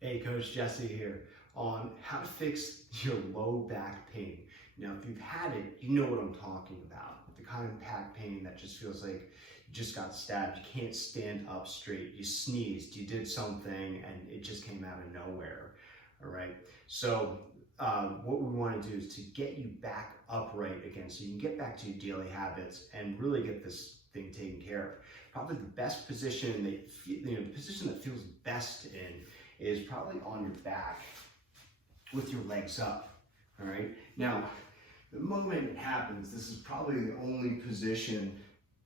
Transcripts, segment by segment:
Hey, Coach Jesse here on how to fix your low back pain. Now, if you've had it, you know what I'm talking about. The kind of back pain that just feels like you just got stabbed, you can't stand up straight, you sneezed, you did something, and it just came out of nowhere, all right? So what we want to do is to get you back upright again so you can get back to your daily habits and really get this thing taken care of. Probably the best position, the position that feels best in is probably on your back with your legs up, all right? Now, the moment it happens, this is probably the only position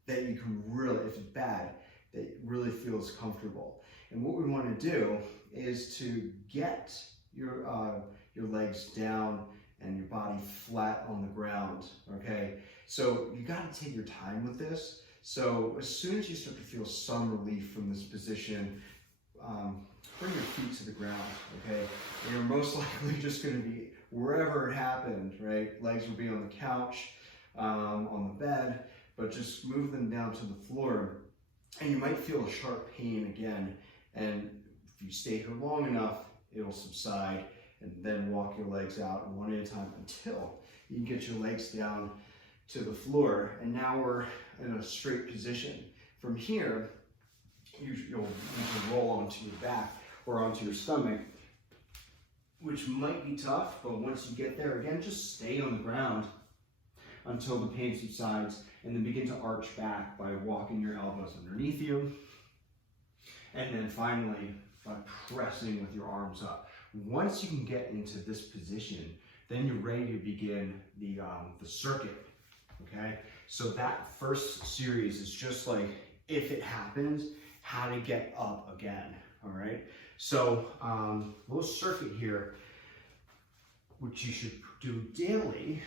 that you can really, if it's bad, that really feels comfortable. And what we want to do is to get your legs down and your body flat on the ground, okay? So you gotta take your time with this. So as soon as you start to feel some relief from this position, bring your feet to the ground, okay? And you're most likely just gonna be wherever it happened, right? Legs will be on the couch, on the bed, but just move them down to the floor. And you might feel a sharp pain again. And if you stay here long enough, it'll subside, and then walk your legs out one at a time until you can get your legs down to the floor. And now we're in a straight position. From here, you'll need to roll onto your back or onto your stomach, which might be tough, but once you get there, again, just stay on the ground until the pain subsides, and then begin to arch back by walking your elbows underneath you. And then finally, by pressing with your arms up. Once you can get into this position, then you're ready to begin the circuit, okay? So that first series is just like, if it happens, how to get up again, all right? So little circuit here, which you should do daily,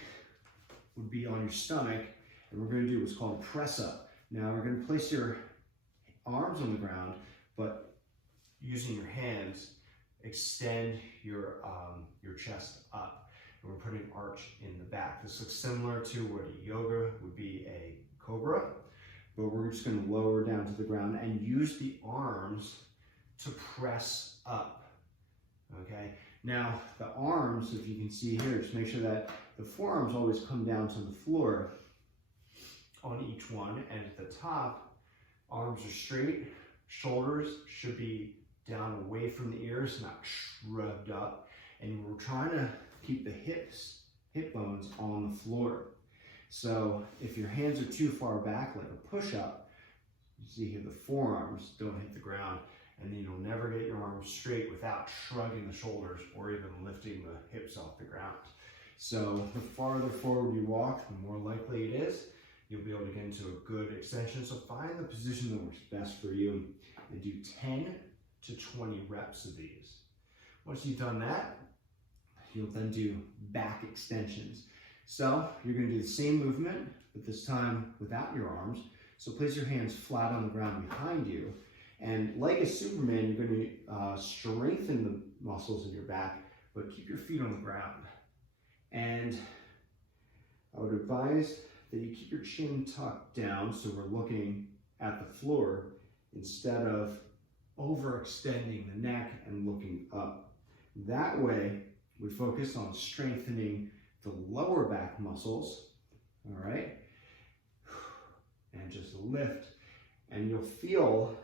would be on your stomach, and we're gonna do what's called a press up. Now we're gonna place your arms on the ground, but using your hands, extend your chest up. And we're putting arch in the back. This looks similar to what a yoga would be a cobra, but we're just gonna lower down to the ground and use the arms to press up, okay? Now, the arms, if you can see here, just make sure that the forearms always come down to the floor on each one, and at the top, arms are straight, shoulders should be down away from the ears, not shrugged up, and we're trying to keep the hip bones on the floor. So if your hands are too far back, like a push-up, you see here the forearms don't hit the ground, and then you'll never get your arms straight without shrugging the shoulders or even lifting the hips off the ground. So the farther forward you walk, the more likely it is you'll be able to get into a good extension. So find the position that works best for you and do 10 to 20 reps of these. Once you've done that, you'll then do back extensions. So you're going to do the same movement, but this time without your arms. So place your hands flat on the ground behind you, and like a Superman, you're going to strengthen the muscles in your back, but keep your feet on the ground. And I would advise that you keep your chin tucked down so we're looking at the floor instead of overextending the neck and looking up. That way, we focus on strengthening the lower back muscles, all right? And just lift, and you'll feel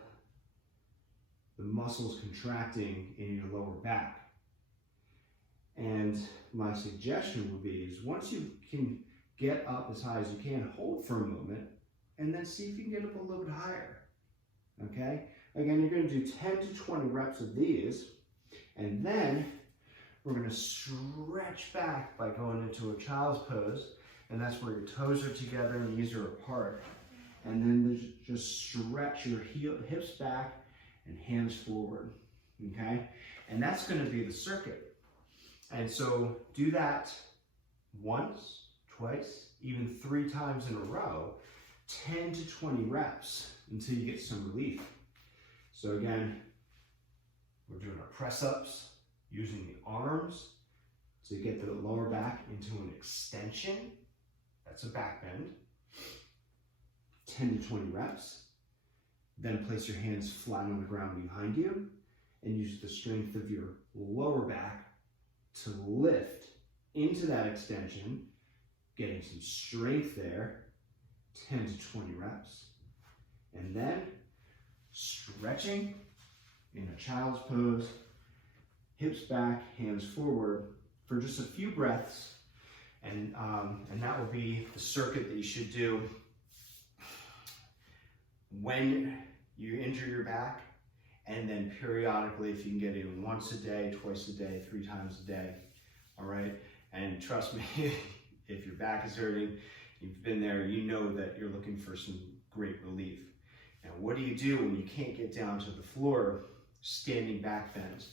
the muscles contracting in your lower back. And my suggestion would be is once you can get up as high as you can, hold for a moment, and then see if you can get up a little bit higher, okay? Again, you're going to do 10 to 20 reps of these, and then we're going to stretch back by going into a child's pose, and that's where your toes are together and knees are apart. And then just stretch your hips back and hands forward, okay? And that's going to be the circuit. And so do that once, twice, even 3 times in a row, 10 to 20 reps until you get some relief. So again, we're doing our press-ups, using the arms to get the lower back into an extension. That's a back bend. 10 to 20 reps. Then place your hands flat on the ground behind you and use the strength of your lower back to lift into that extension, getting some strength there, 10 to 20 reps. And then stretching in a child's pose, hips back, hands forward for just a few breaths. And that will be the circuit that you should do when you injure your back, and then periodically, if you can get in once a day, twice a day, 3 times a day, all right? And trust me, if your back is hurting, you've been there, you know that you're looking for some great relief. Now, what do you do when you can't get down to the floor? Standing back bends.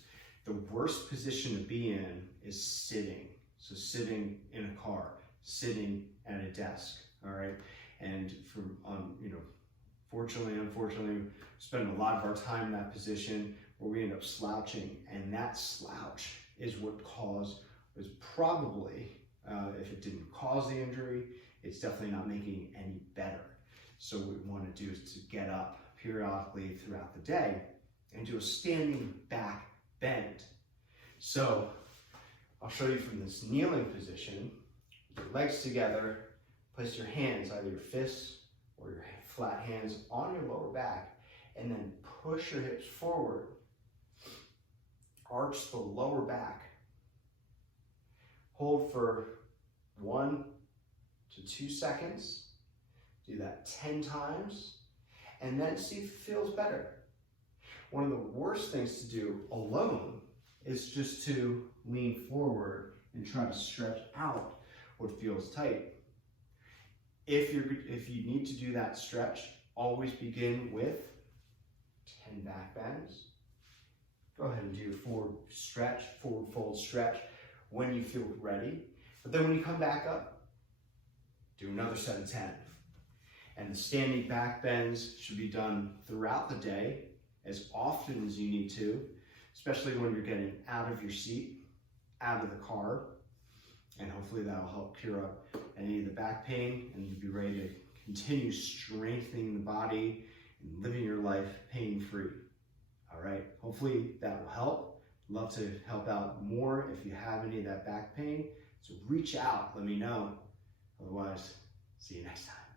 The worst position to be in is sitting. So sitting in a car, sitting at a desk, all right? And fortunately, unfortunately, we spend a lot of our time in that position where we end up slouching, and that slouch is what is probably, if it didn't cause the injury, it's definitely not making it any better. So what we want to do is to get up periodically throughout the day and do a standing back bend. So I'll show you from this kneeling position, your legs together, place your hands, either your fists or your flat hands on your lower back, and then push your hips forward. Arch the lower back. Hold for 1 to 2 seconds. Do that 10 times, and then see if it feels better. One of the worst things to do alone is just to lean forward and try to stretch out what feels tight. If you need to do that stretch, always begin with 10 back bends. Go ahead and do your forward fold stretch when you feel ready. But then when you come back up, do another set of 10. And the standing back bends should be done throughout the day, as often as you need to, especially when you're getting out of your seat, out of the car, and hopefully that'll help cure up any of the back pain, and you'll be ready to continue strengthening the body and living your life pain-free. All right, hopefully that will help. Love to help out more if you have any of that back pain. So reach out, let me know. Otherwise, see you next time.